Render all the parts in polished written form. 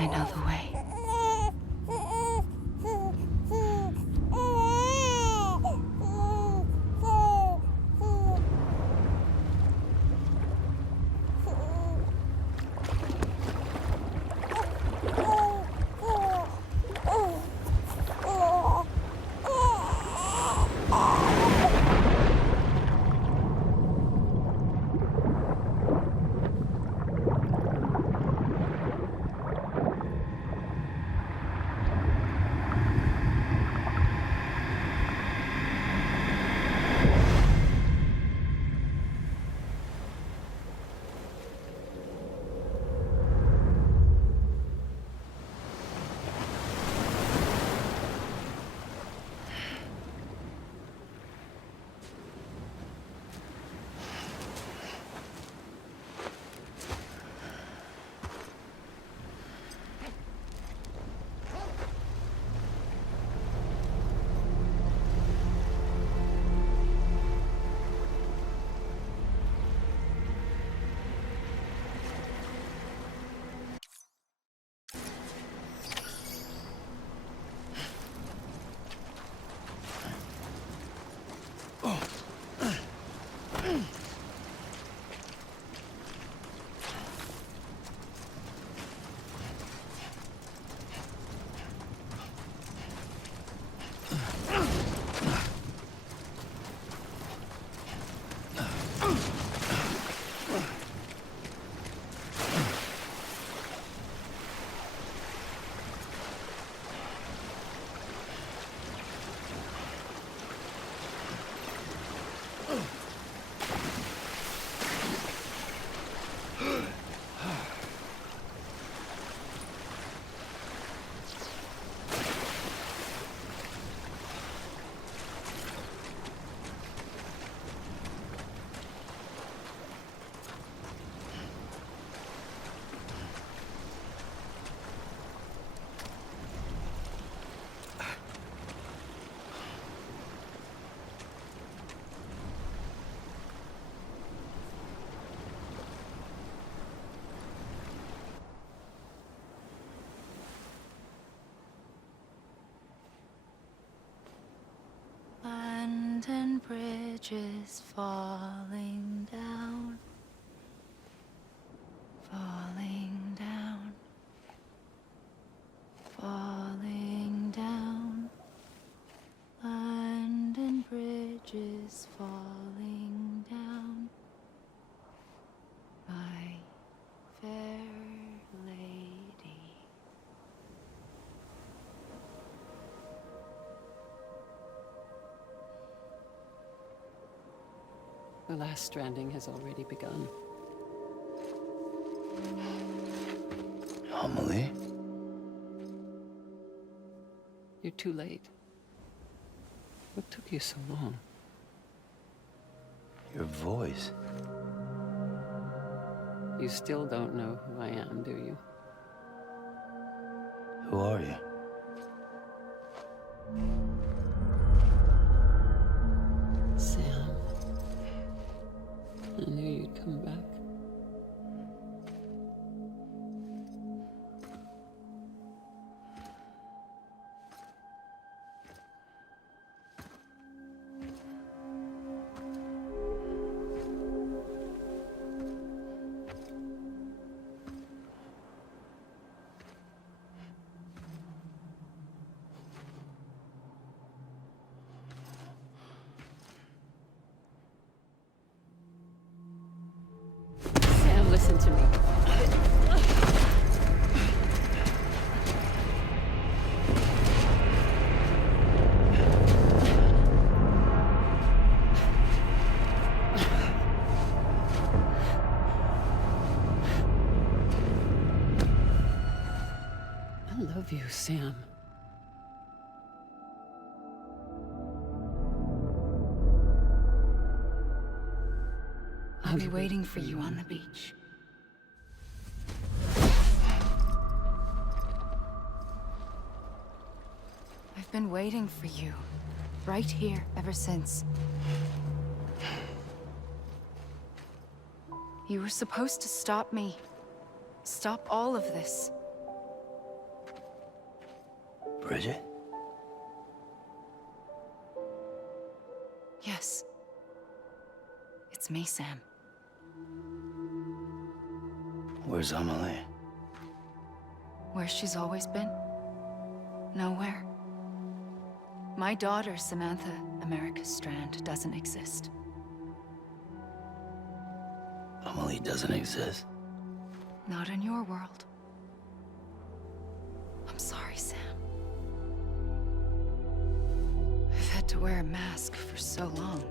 I know the way. London Bridge is falling down, falling down, falling down. London Bridge is falling down, my fair lady. The last stranding has already begun. Amelie? You're too late. What took you so long? Your voice. You still don't know who I am, do you? Who are you? Sam. I knew you'd come back. Sam, listen to me. I love you, Sam. I'll be waiting for you on the beach. I've been waiting for you, right here, ever since. You were supposed to stop me. Stop all of this. Bridget? Yes. It's me, Sam. Where's Amelie? Where she's always been. Nowhere. My daughter, Samantha America Strand, doesn't exist. Amelie doesn't exist. Not in your world. I'm sorry, Sam. I've had to wear a mask for so long.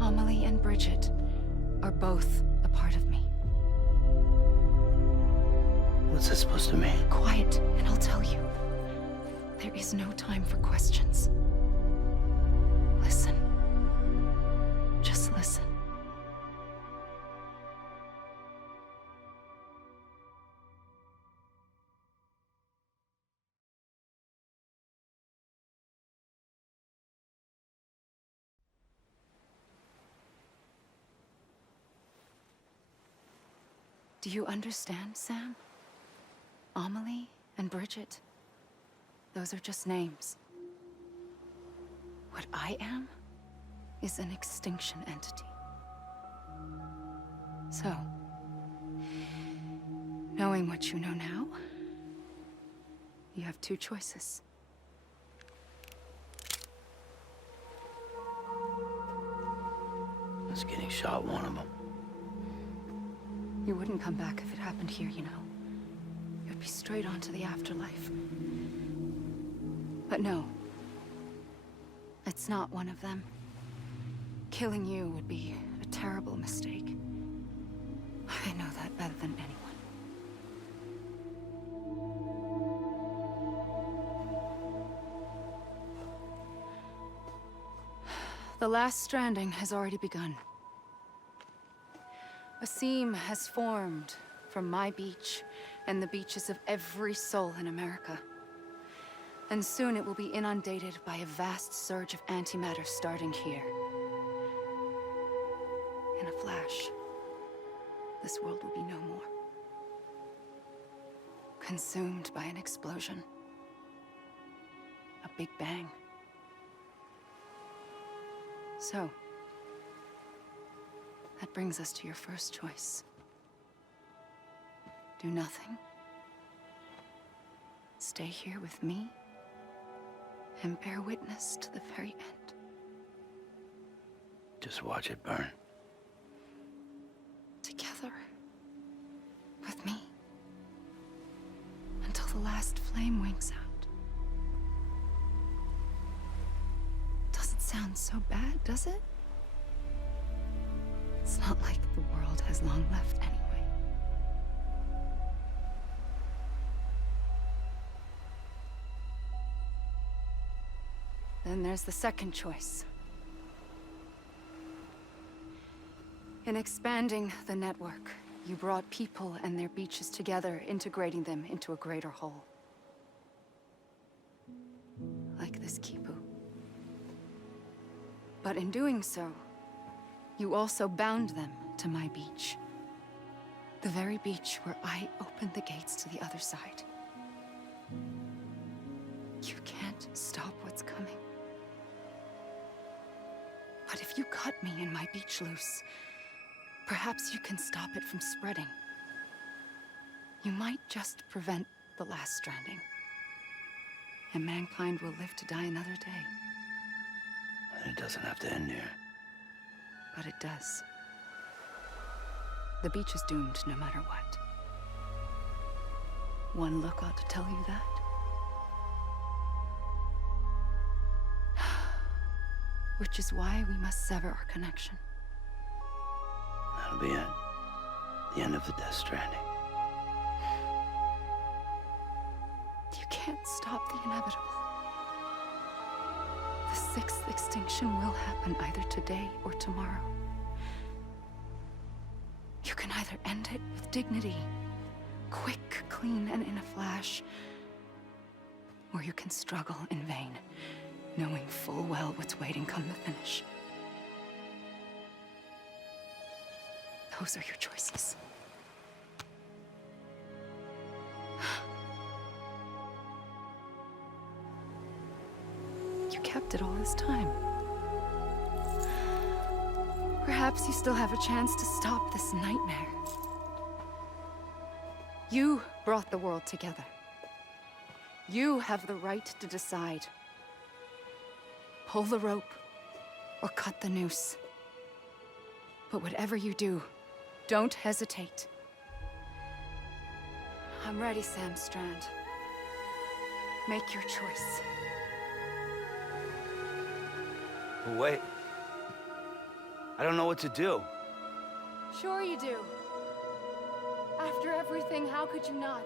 Amelie and Bridget are both a part of me. What's that supposed to mean? Quiet, and I'll tell you. There is no time for questions. Listen. Just listen. Do you understand, Sam? Amelie and Bridget, those are just names. What I am is an extinction entity. So, knowing what you know now, you have two choices. Was getting shot one of them. You wouldn't come back if it happened here, you know. You'd be straight on to the afterlife. But no. It's not one of them. Killing you would be a terrible mistake. I know that better than anyone. The last stranding has already begun. A seam has formed from my beach and the beaches of every soul in America. And soon it will be inundated by a vast surge of antimatter starting here. In a flash, this world will be no more. Consumed by an explosion. A big bang. So, that brings us to your first choice. Do nothing. Stay here with me and bear witness to the very end. Just watch it burn. Together. With me. Until the last flame winks out. Doesn't sound so bad, does it? It's not like the world has long left anyway. Then there's the second choice. In expanding the network, you brought people and their beaches together, integrating them into a greater whole. Like this Kipu. But in doing so, you also bound them to my beach. The very beach where I opened the gates to the other side. You can't stop what's coming. But if you cut me and my beach loose, perhaps you can stop it from spreading. You might just prevent the last stranding. And mankind will live to die another day. And it doesn't have to end here. But it does. The beach is doomed no matter what. One look ought to tell you that. Which is why we must sever our connection. That'll be it. The end of the Death Stranding. You can't stop the inevitable. The sixth extinction will happen either today or tomorrow. You can either end it with dignity, quick, clean, and in a flash, or you can struggle in vain, knowing full well what's waiting come the finish. Those are your choices. wasted all this time. Perhaps you still have a chance to stop this nightmare. You brought the world together. You have the right to decide. Pull the rope or cut the noose. But whatever you do, don't hesitate. I'm ready, Sam Strand. Make your choice. But wait. I don't know what to do. Sure you do. After everything, how could you not?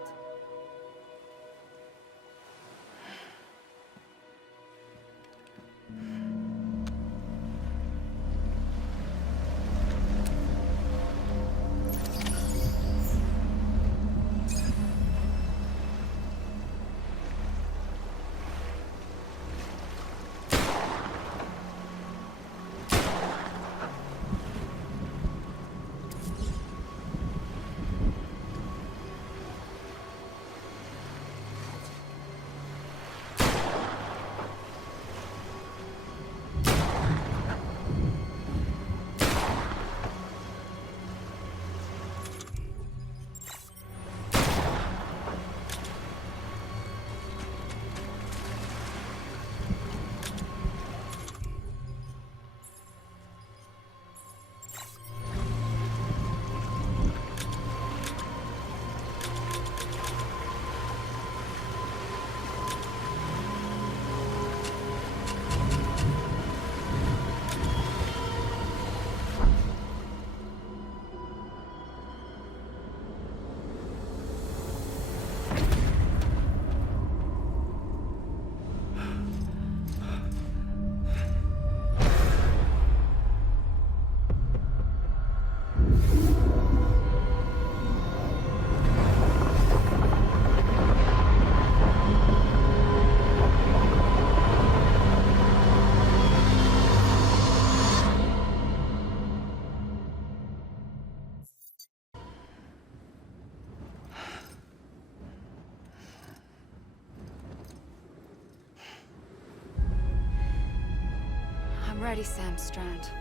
I'm ready, Sam Strand.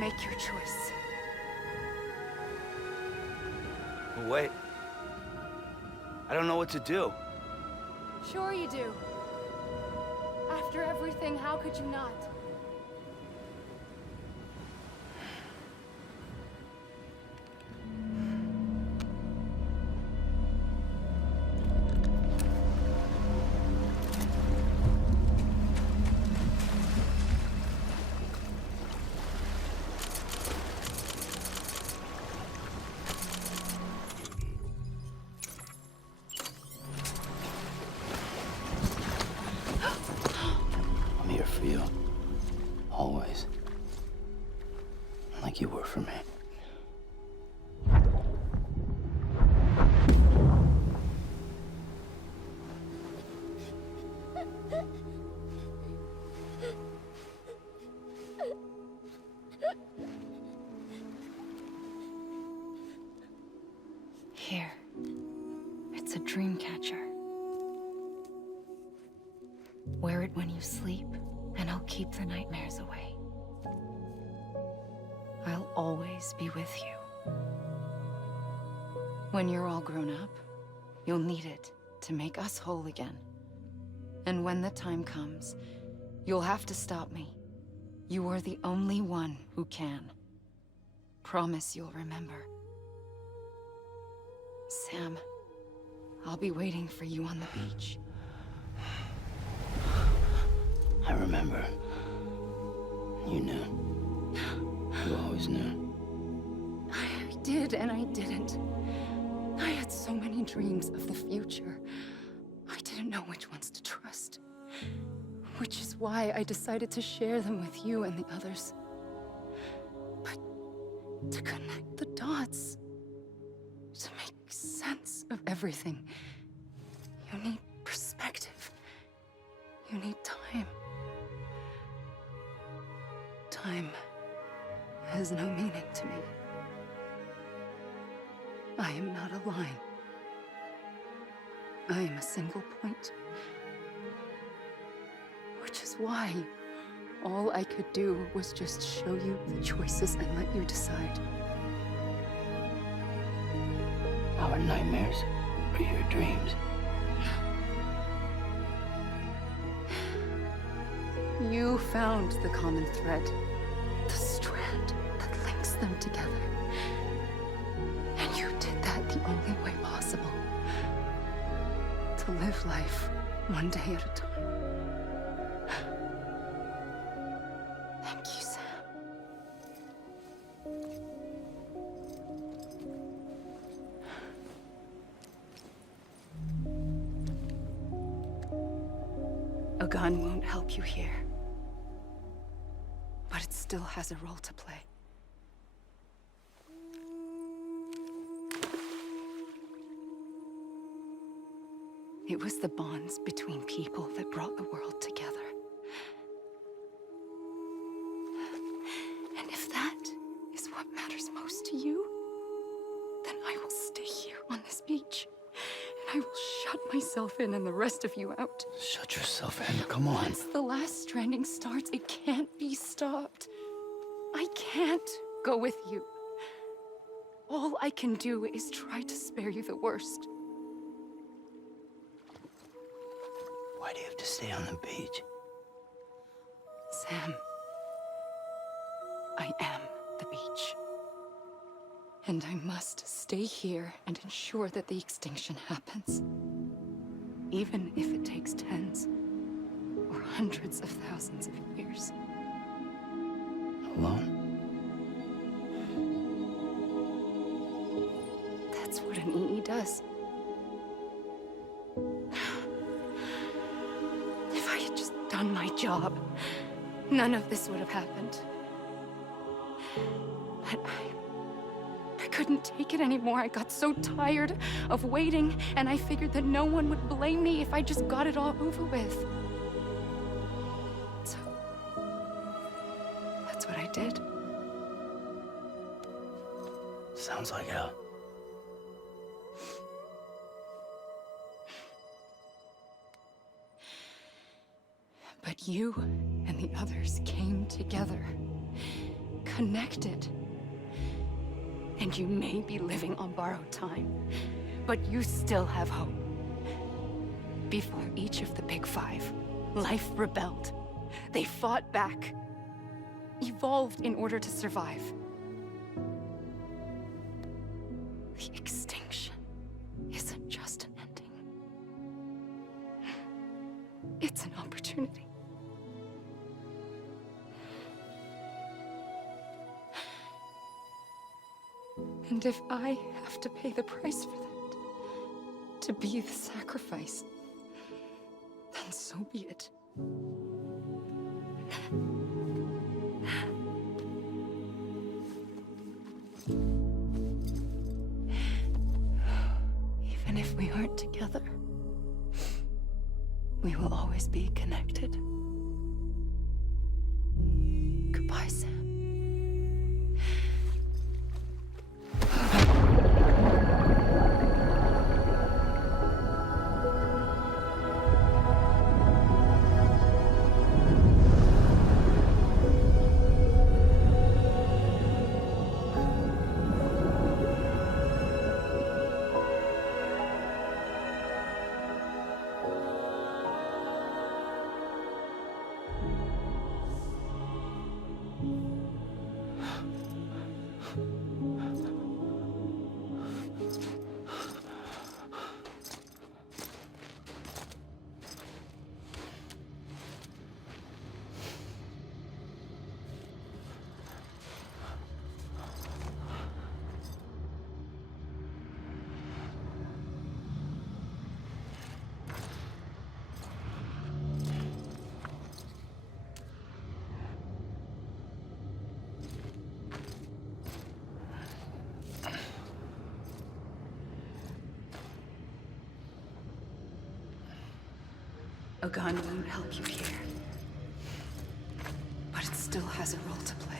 Make your choice. But wait. I don't know what to do. Sure you do. After everything, how could you not? I'm here for you. Always. Like you were for me. Here. It's a dream catcher. Wear it when you sleep, and I'll keep the nightmares away. I'll always be with you. When you're all grown up, you'll need it to make us whole again. And when the time comes, you'll have to stop me. You are the only one who can. Promise you'll remember. Sam, I'll be waiting for you on the beach. I remember. You knew. You always knew. I did and I didn't. I had so many dreams of the future. I didn't know which ones to trust. Which is why I decided to share them with you and the others. But to connect the dots, to make sense of everything, you need perspective. You need time. Time has no meaning to me. I am not a line. I am a single point. Which is why all I could do was just show you the choices and let you decide. Our nightmares are your dreams. You found the common thread, the strand that links them together. And you did that the only way possible. To live life one day at a time. Thank you, Sam. A gun won't help you here. But it still has a role to play. It was the bonds between people that brought the world together. And if that is what matters most to you, then I will stay here on this beach. And I will shut myself in and the rest of you out. Shut yourself in, come on. Once the last stranding starts, it can't be stopped. I can't go with you. All I can do is try to spare you the worst. Why do you have to stay on the beach? Sam, I am the beach. And I must stay here and ensure that the extinction happens. Even if it takes tens or hundreds of thousands of years. Alone? That's what an EE does. If I had just done my job, none of this would have happened. But I couldn't take it anymore. I got so tired of waiting, and I figured that no one would blame me if I just got it all over with. So, that's what I did. Sounds like hell. But you and the others came together, connected. And you may be living on borrowed time, but you still have hope. Before each of the big five, life rebelled. They fought back, evolved in order to survive. The extinction isn't just an ending. It's an opportunity. And if I have to pay the price for that, to be the sacrifice, then so be it. Even if we aren't together, we will always be connected. Goodbye, Sam. A gun won't help you here, but it still has a role to play.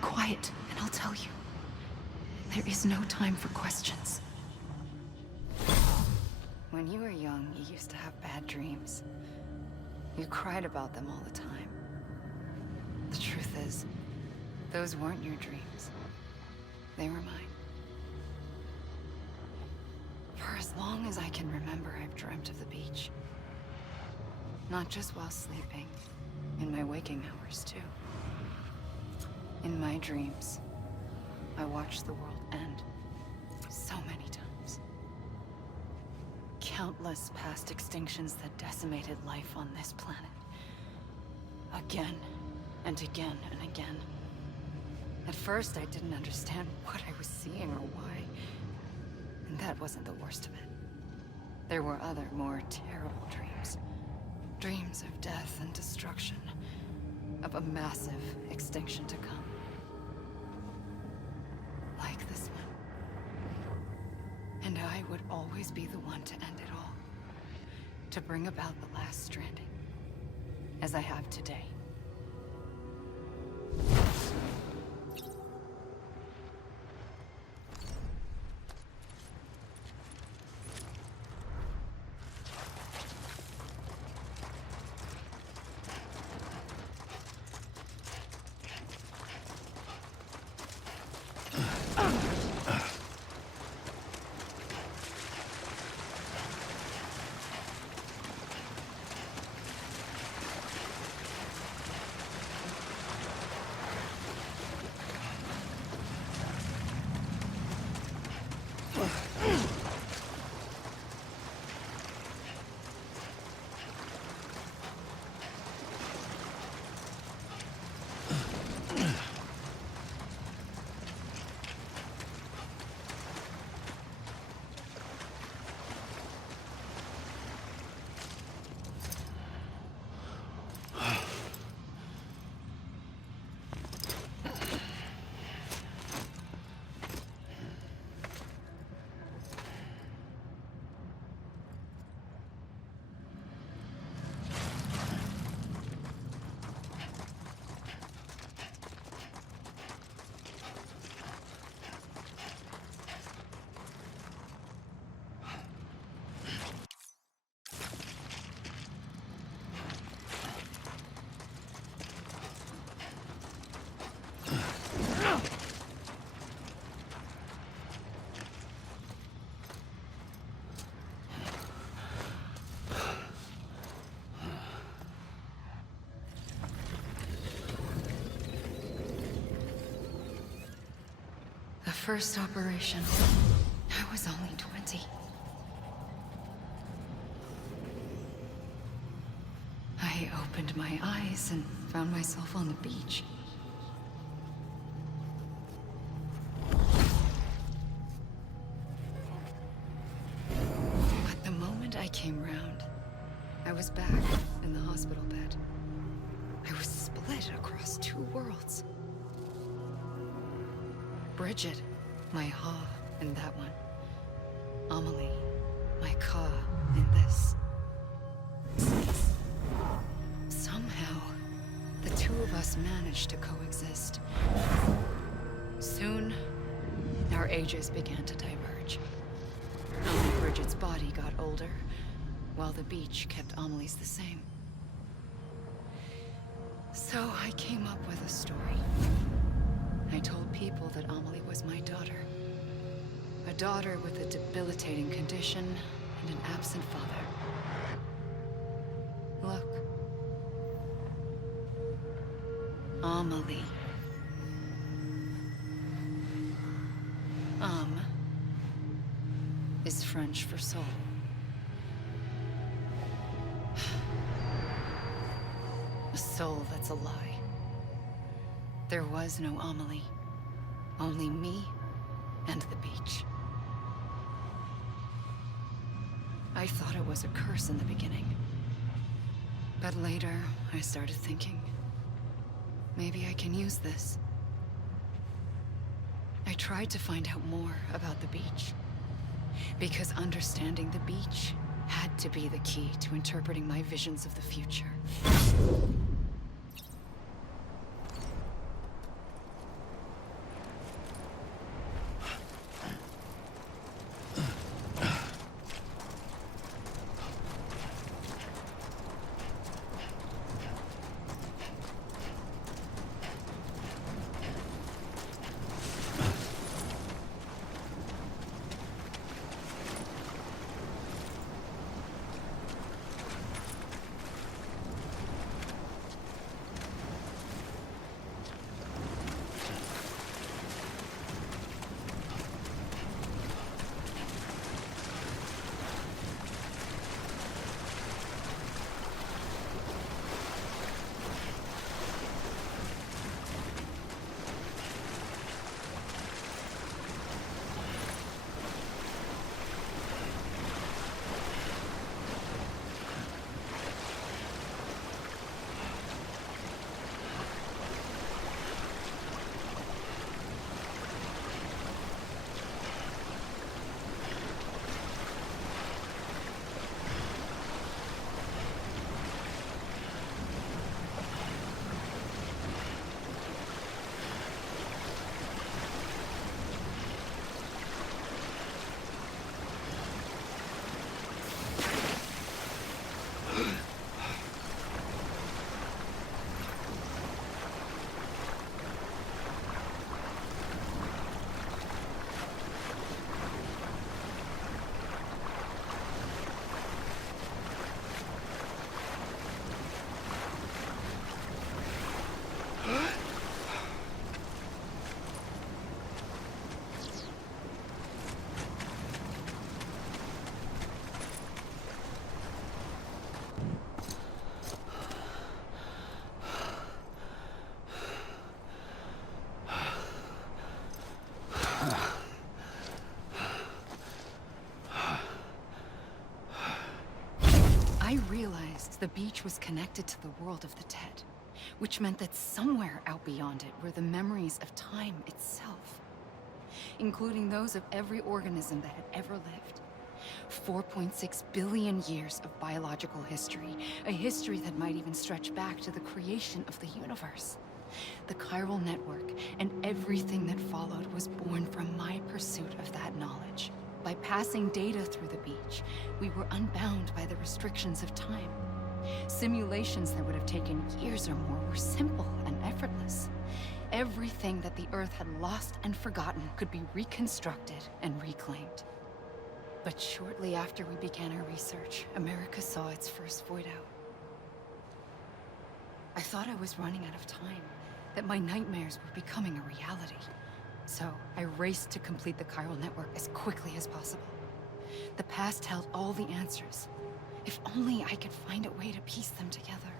Quiet, and I'll tell you. There is no time for questions. When you were young, you used to have bad dreams. You cried about them all the time. The truth is, those weren't your dreams. They were mine. For as long as I can remember, I've dreamt of the beach. Not just while sleeping, in my waking hours, too. In my dreams, I watched the world end so many times. Countless past extinctions that decimated life on this planet. Again and again and again. At first, I didn't understand what I was seeing or why. And that wasn't the worst of it. There were other, more terrible dreams. Dreams of death and destruction. Of a massive extinction to come. Like this one. And I would always be the one to end it all. To bring about the last stranding. As I have today. First operation, I was only 20. I opened my eyes and found myself on the beach. But the moment I came round, I was back in the hospital bed. I was split across two worlds. Bridget, my ha in that one. Amelie, my ka in this. Somehow, the two of us managed to coexist. Soon, our ages began to diverge. Only Bridget's body got older, while the beach kept Amelie's the same. So I came up with a story. I told people that Amelie was my daughter. A daughter with a debilitating condition and an absent father. Look. Amelie. Is French for soul. A soul that's a lie. There was no Amelie. Only me and the beach. I thought it was a curse in the beginning. But later, I started thinking, maybe I can use this I tried to find out more about the beach. Because understanding the beach had to be the key to interpreting my visions of the future. I realized the beach was connected to the world of the dead, which meant that somewhere out beyond it were the memories of time itself, including those of every organism that had ever lived. 4.6 billion years of biological history, a history that might even stretch back to the creation of the universe. The chiral network and everything that followed was born from my pursuit of that knowledge. By passing data through the beach, we were unbound by the restrictions of time. Simulations that would have taken years or more were simple and effortless. Everything that the Earth had lost and forgotten could be reconstructed and reclaimed. But shortly after we began our research, America saw its first void out. I thought I was running out of time, that my nightmares were becoming a reality. So I raced to complete the chiral network as quickly as possible. The past held all the answers. If only I could find a way to piece them together.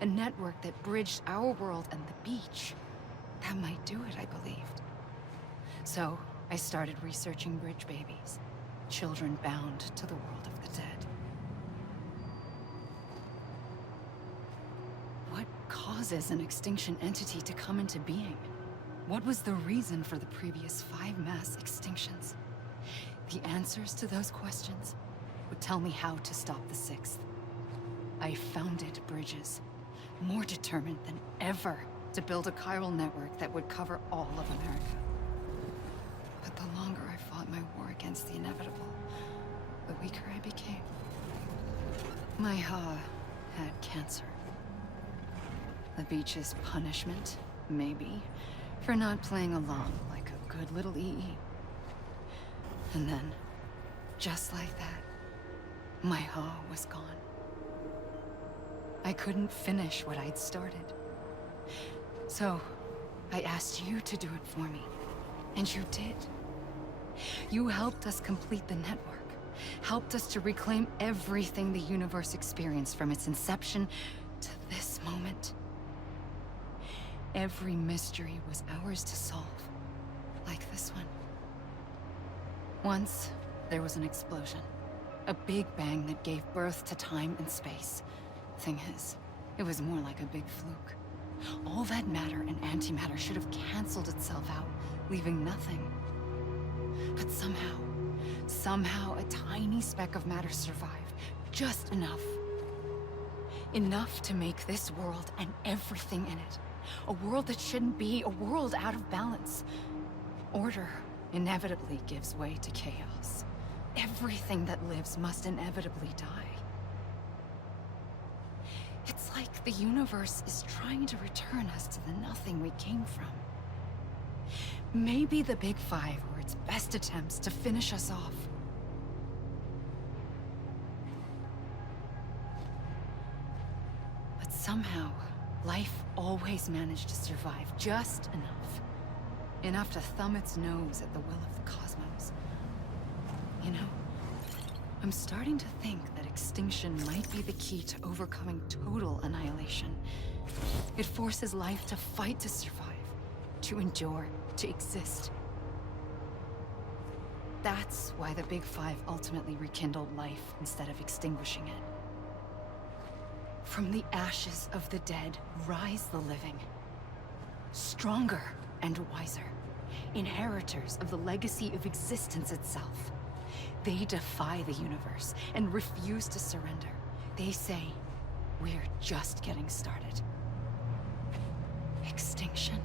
A network that bridged our world and the beach. That might do it, I believed. So I started researching bridge babies, children bound to the world of the dead. What causes an extinction entity to come into being? What was the reason for the previous 5 mass extinctions? The answers to those questions would tell me how to stop the 6th. I founded bridges, more determined than ever to build a chiral network that would cover all of America. But the longer I fought my war against the inevitable, the weaker I became. My Ha had cancer. The beach's punishment, maybe, for not playing along like a good little EE. And then, just like that, my Ha was gone. I couldn't finish what I'd started. So, I asked you to do it for me, and you did. You helped us complete the network, helped us to reclaim everything the universe experienced from its inception to this moment. Every mystery was ours to solve, like this one. Once, there was an explosion. A big bang that gave birth to time and space. Thing is, it was more like a big fluke. All that matter and antimatter should have canceled itself out, leaving nothing. But somehow a tiny speck of matter survived, just enough. Enough to make this world and everything in it a world that shouldn't be, a world out of balance. Order inevitably gives way to chaos. Everything that lives must inevitably die. It's like the universe is trying to return us to the nothing we came from. Maybe the Big Five were its best attempts to finish us off. But somehow, life always managed to survive just enough. Enough to thumb its nose at the will of the cosmos. You know, I'm starting to think that extinction might be the key to overcoming total annihilation. It forces life to fight to survive, to endure, to exist. That's why the Big Five ultimately rekindled life instead of extinguishing it. From the ashes of the dead rise the living. Stronger and wiser. Inheritors of the legacy of existence itself. They defy the universe and refuse to surrender. They say, we're just getting started. Extinction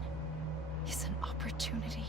is an opportunity.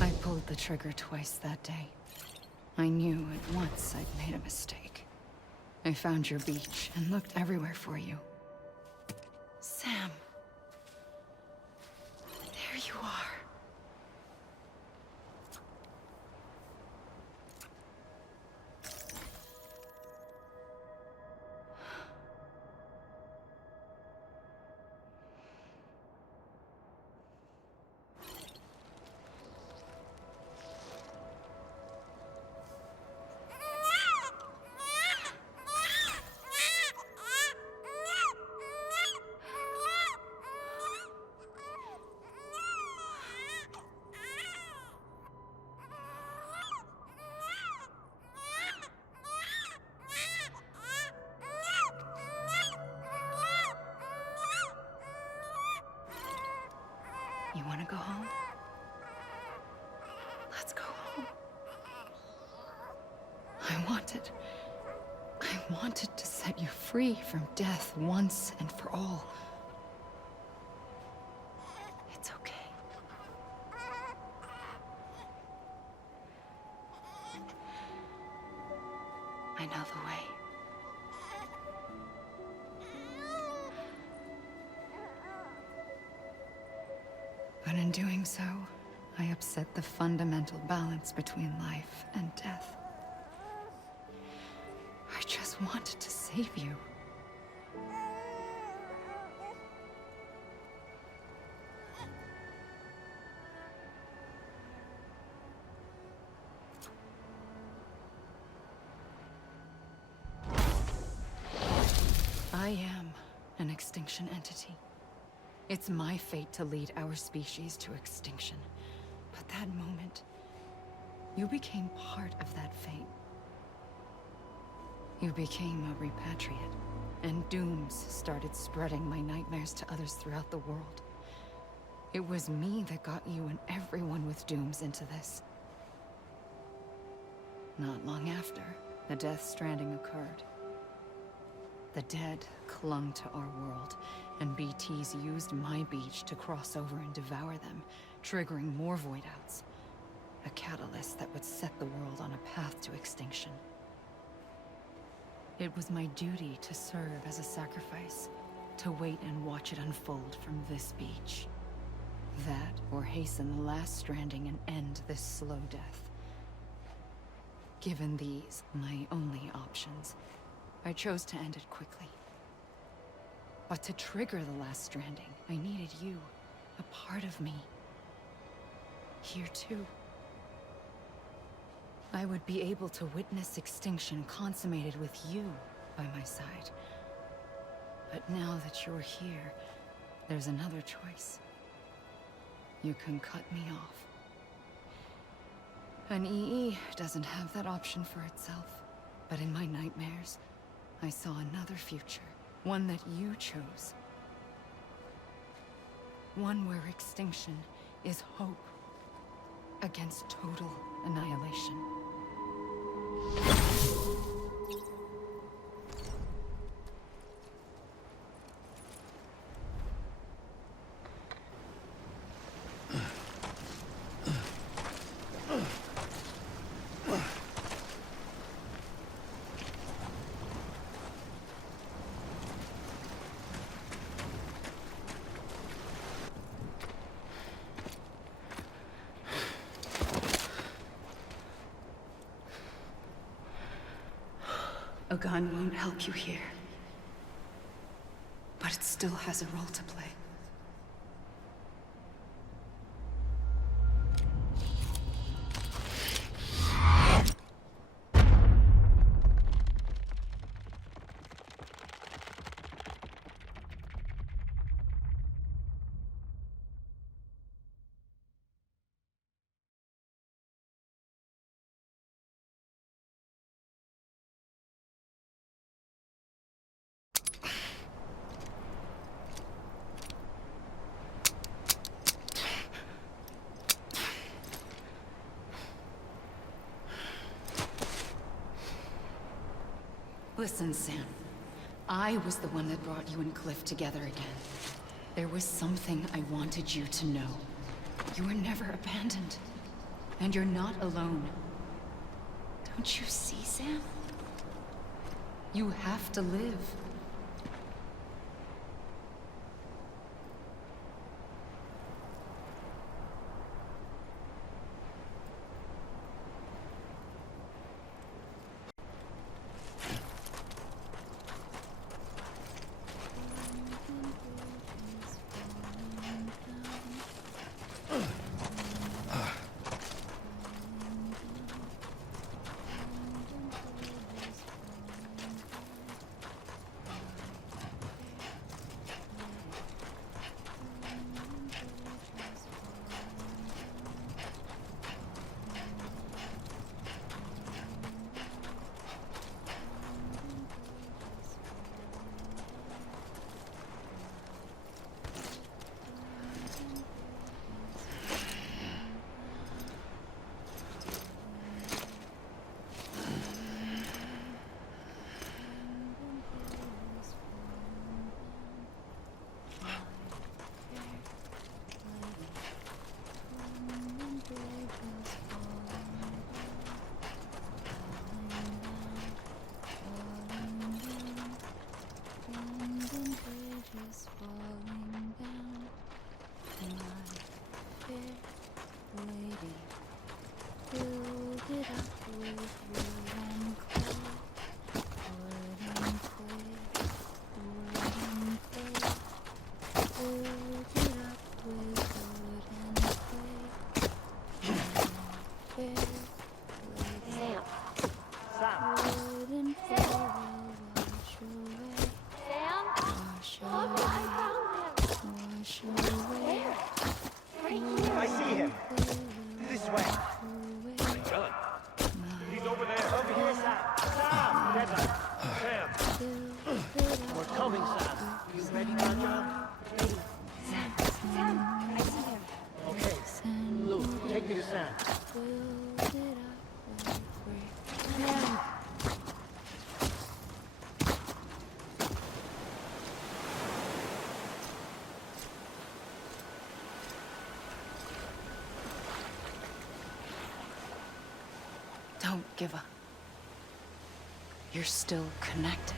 I pulled the trigger twice that day. I knew at once I'd made a mistake. I found your beach and looked everywhere for you. Sam. There you are. You want to go home? Let's go home. I wanted to set you free from death once and for all. It's okay. I know the way. But in doing so, I upset the fundamental balance between life and death. I just wanted to save you. I am an extinction entity. It's my fate to lead our species to extinction. But that moment, you became part of that fate. You became a repatriate, and dooms started spreading my nightmares to others throughout the world. It was me that got you and everyone with dooms into this. Not long after, the Death Stranding occurred. The dead clung to our world, and BTs used my beach to cross over and devour them, triggering more void outs. A catalyst that would set the world on a path to extinction. It was my duty to serve as a sacrifice, to wait and watch it unfold from this beach. That, or hasten the last stranding and end this slow death. Given these, my only options, I chose to end it quickly. But to trigger the last stranding, I needed you, a part of me. Here too. I would be able to witness extinction consummated with you by my side. But now that you're here, there's another choice. You can cut me off. An EE doesn't have that option for itself. But in my nightmares, I saw another future. One that you chose. One where extinction is hope against total annihilation. A gun won't help you here. But it still has a role to play. Listen, Sam. I was the one that brought you and Cliff together again. There was something I wanted you to know. You were never abandoned. And you're not alone. Don't you see, Sam? You have to live. I see him. This way. He's over there. Over here, Sam. Sam! Together. Sam. We're coming, Sam. You ready, Roger? Sam, I see him. Okay. Luke, take me to Sam. Don't give up. You're still connected.